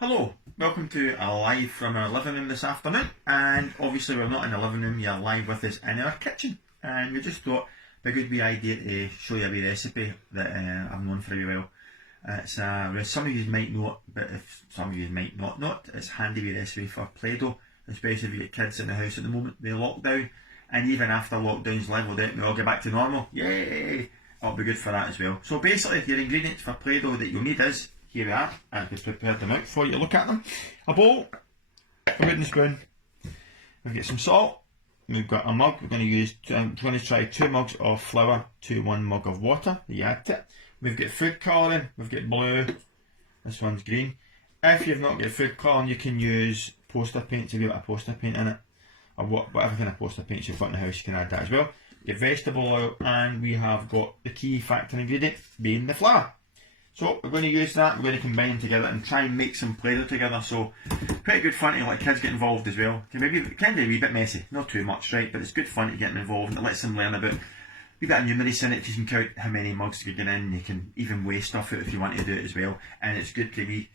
Hello, welcome to a live from our living room this afternoon, and obviously we're not in the living room, you're live with us in our kitchen, and we just thought it'd be a good wee idea to show you a wee recipe that I've known for a wee while. It's some of you might know it, but if some of you might not know it, it's a handy wee recipe for Play-Doh, especially if you get kids in the house at the moment, the lockdown, and even after lockdown's levelled out and we all get back to normal, yay! It'll be good for that as well. So basically your ingredients for Play-Doh that you'll need is, here we are, and we've prepared them out for you to look at them. A bowl, a wooden spoon, we've got some salt, we've got a mug, we're going to try 2 mugs of flour to 1 mug of water that you add to it. We've got food colouring, we've got blue, this one's green. If you've not got food colouring you can use poster paint, so if you've got a poster paint in it, or whatever kind of poster paints you've got in the house you can add that as well. Your vegetable oil, and we have got the key factor ingredient being the flour. So we're going to use that, we're going to combine them together and try and make some Play-Doh together. So pretty good fun to let kids get involved as well. It can be a wee bit messy, not too much, right? But it's good fun to get them involved and it lets them learn about a wee bit of numeracy in it. You can count how many mugs you're getting in, you can even weigh stuff out if you want to do it as well. And it's good to be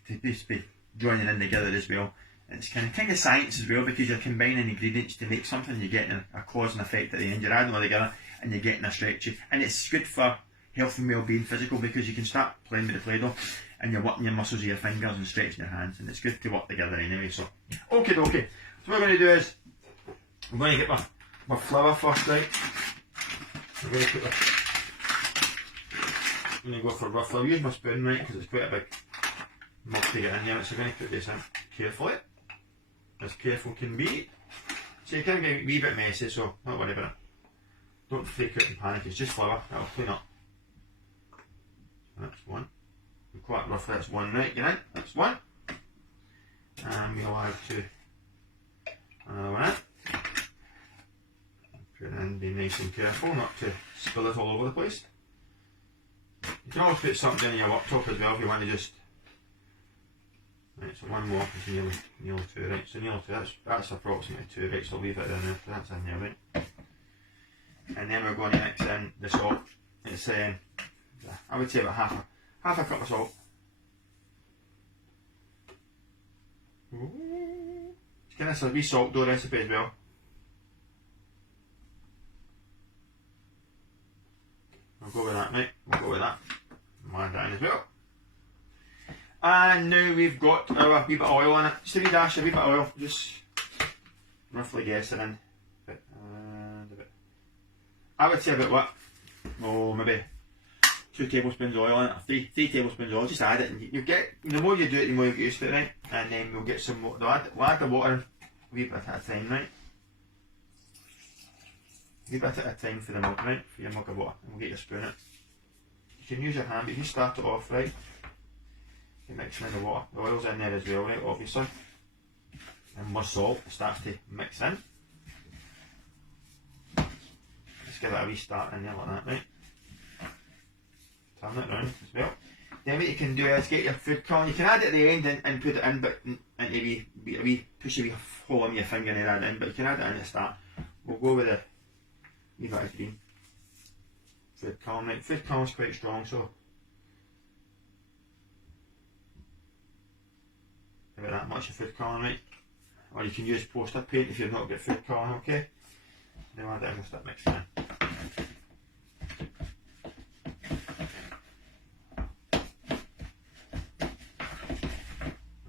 joining in together as well. And it's kind of science as well, because you're combining ingredients to make something, you're getting a cause and effect at the end, you're adding them all together and you're getting a stretchy. And it's good for health and well-being physical, because you can start playing with the Play-Doh and you're working your muscles of your fingers and stretching your hands, and it's good to work together anyway. So okay, so what we're going to do is we're going to get my flour first, right? I'm going to go for rough flour. Use my spoon, right, because it's quite a big mug to get in here. So I'm going to put this in carefully, as careful can be. So you can get a wee bit messy, so don't worry about it. Don't freak out and panic, it's just flour, that'll clean up. That's one. And quite roughly that's one, right? Get in, that's one. And we'll add to another one in. Put it in, be nice and careful not to spill it all over the place. You can always put something in your worktop as well if you want to just. Right, so one more, it's nearly 2, right? So nearly 2, that's approximately 2, right? So I'll leave it in there, so that's in there, right? And then we're going to mix in the salt. It's I would say about half a cup of salt. It's kind of a wee salt dough recipe as well. We'll go with that, mate. We'll go with that. We'll add that in as well. And now we've got our wee bit of oil in it. Just a wee dash, a wee bit of oil. Just roughly guessing in. I would say about what? Oh, maybe 2 tablespoons of oil in it, 3 tablespoons of oil. Just add it, and you get. The more you do it, the more you get used to it, right? And then we'll get some. We'll add the water in a wee bit at a time, right? A wee bit at a time for the mug, right? For your mug of water, and we'll get your spoon in. You can use your hand, but you start it off, right? You mix in the water. The oil's in there as well, right? Obviously, and more salt starts to mix in. Give it a wee start in there like that, right? Turn it round as well. Then what you can do is get your food colour. You can add it at the end and put it in, but into a wee push a wee hole in your finger and add it in. But you can add it in at the start. We'll go with a wee bit of green food colour. Right, food colour is quite strong, so about that much of food colour, right? Or you can use poster paint if you've not got food colour, okay? Then add it in and start mixing in.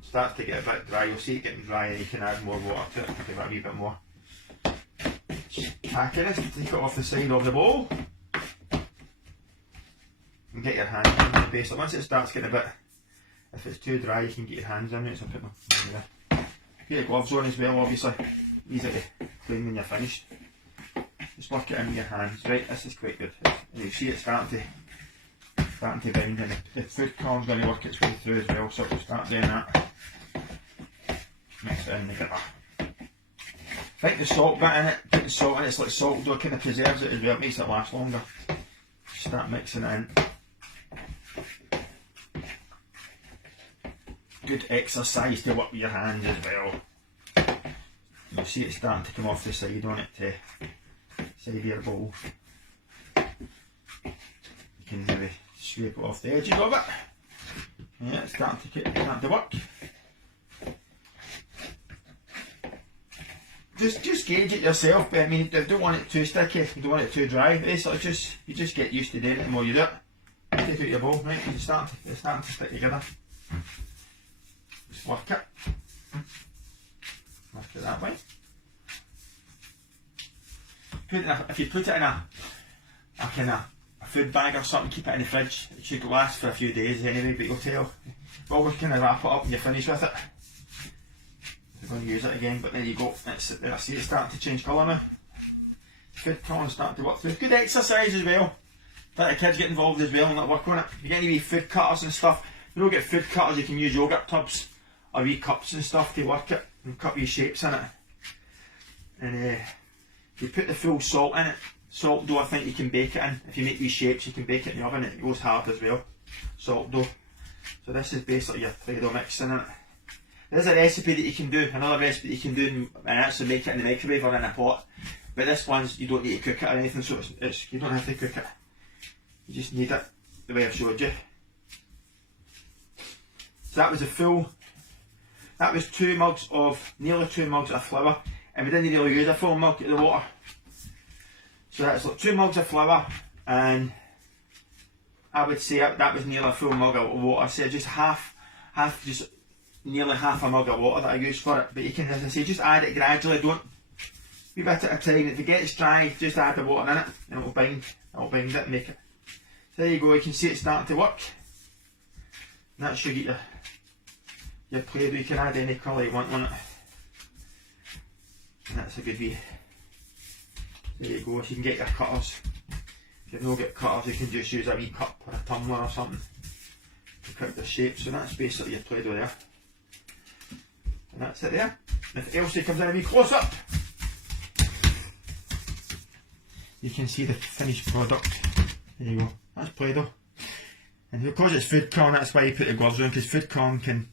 Starts to get a bit dry, you'll see it getting dry and you can add more water to it, give it a wee bit more tackiness. Take it off the side of the bowl and get your hands in the base. Once it starts getting a bit, if it's too dry you can get your hands in it, so put them there. Get your gloves on as well, obviously, easy to clean when you're finished. Just work it in with your hands, right? This is quite good. And you see it starting to bind, and the food colour's going to work its way through as well, so we'll start doing that. Mix it in together. I think the salt bit in it, put the salt in it, it's like salt dough, kind of preserves it as well, it makes it last longer. Start mixing it in. Good exercise to work with your hands as well. You'll see it starting to come off the side on it, to side of your bowl. You can maybe scrape it off the edges of it. Yeah, it's starting to work. just gauge it yourself, but I mean, you don't want it too sticky, you don't want it too dry. Basically, you just get used to doing it the more you do it. Take out your bowl, right? It's starting to stick together. Just work it. Work it that way. If you put it in a kind of a food bag or something, keep it in the fridge. It should last for a few days anyway, but you'll tell. You always kind of wrap it up when you're finished with it. You're going to use it again, but there you go. I see it's starting to change colour now. Food corn's starting to work through. Good exercise as well. Let the kids get involved as well and work on it. If you get any wee food cutters and stuff, if you don't get food cutters, you can use yogurt tubs or wee cups and stuff to work it and cut wee shapes in it. And you put the full salt in it. Salt dough, I think you can bake it in. If you make wee shapes, you can bake it in the oven. It goes hard as well. Salt dough. So this is basically your Play-Doh mix in it. There's a recipe that you can do, another recipe that you can do and actually make it in the microwave or in a pot. But this one's, you don't need to cook it or anything, so you don't have to cook it. You just need it the way I've showed you. So that was that was nearly 2 mugs of flour, and we didn't really use a full mug of the water. So that's like 2 mugs of flour, and I would say that was nearly a full mug of water. So just nearly half a mug of water that I used for it. But you can, as I say, just add it gradually, don't wee bit at a time. If it gets dry, just add the water in it, and it'll bind it and make it. So there you go, you can see it's starting to work. And that should get your Play-Doh. You can add any colour you want on it. And that's a good wee. There you go, if you can get your cutters. If you've not got cutters, you can just use a wee cup or a tumbler or something to cut the shapes. So that's basically your Play-Doh there. And that's it there. If Elsie comes in a wee close up, you can see the finished product. There you go, that's Play-Doh. And because it's food corn, that's why you put the gloves on, because food corn can,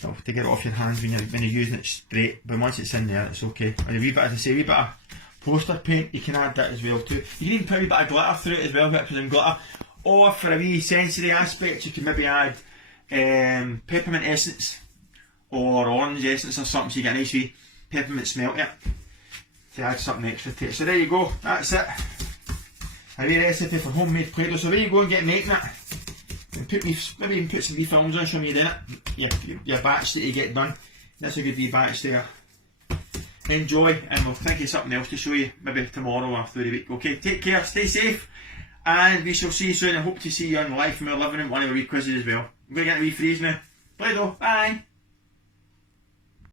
to get it off your hands when you're using it straight, but once it's in there, it's okay. And a wee bit, as I say, a wee bit of poster paint, you can add that as well too. You can even put a wee bit of glitter through it as well, if it's in glitter. Or for a wee sensory aspect, you can maybe add peppermint essence or orange essence or something, so you get a nice wee peppermint smell to it, to add something extra to it. So there you go, that's it. A wee recipe for homemade Play-Doh. So there you go and get making it. And maybe even put some wee films on, show me you doing it. Your batch that you get done. That's a good wee batch there. Enjoy, and we'll think of something else to show you maybe tomorrow or through the week. Okay, take care, stay safe, and we shall see you soon. I hope to see you on live from our living room, one of our wee quizzes as well. I'm going to get a wee freeze now. Play-Doh, bye.